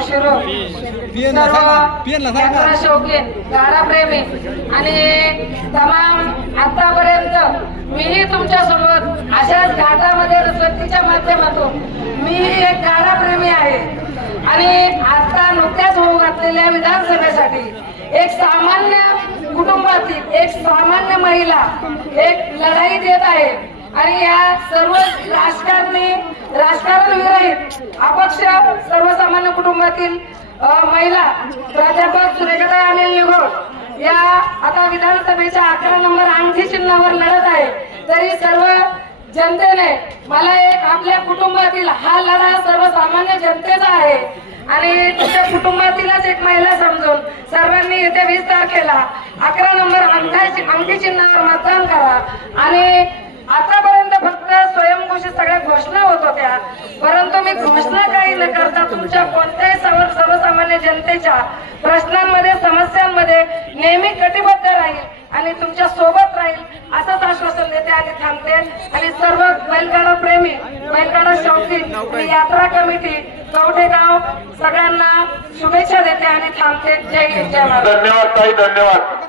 शिरो. सांग ना, पियनला सांग. ना. यात्रा शौकीन गाडाप्रेमी आणि तमाम आतापर्यंत मीही तुमच्यासोबत अशाच घाटामध्ये रसवंतीच्या माध्यमातून मीही एक गाडाप्रेमी आहे. आणि आता नुकत्याच होऊ घातलेल्या विधानसभेसाठी एक सामान्य कुटुंबातील एक सामान्य महिला एक लढाई देत आहे. आणि या सर्व राजकारणी राजकारण विरहित विभागातील महिला प्राध्यापक सुरेखाताई अनिल निघोड या आता विधानसभेच्या अकरा नंबर अंगठी चिन्हावर लढत आहे. तरी सर्व जनतेने मला एक आपल्या कुटुंबातील हा लढा सर्वसामान्य जनतेचा आहे. आणि तुमच्या कुटुंबातीलच एक महिला समजून सर्वांनी येत्या वीस तारखेला अकरा नंबर अंगठी अंगठी चिन्हावर मतदान करा. आणि आतापर्यंत फक्त स्वयंघोषित सगळ्या घोषणा होत होत्या. परंतु मी घोषणा न करता तुमच्या कोणत्याही सर्वसामान्य जनतेच्या प्रश्नांमध्ये समस्यांमध्ये नेहमी कटिबद्ध राहील आणि तुमच्यासोबत राहील असंच आश्वासन देते आणि थांबते. आणि सर्व बैलगाडा प्रेमी बैलगाडा शौकीन आणि यात्रा कमिटी कवठेगाव सगळ्यांना शुभेच्छा देते आणि थांबते. जय जय धन्यवाद ताई धन्यवाद.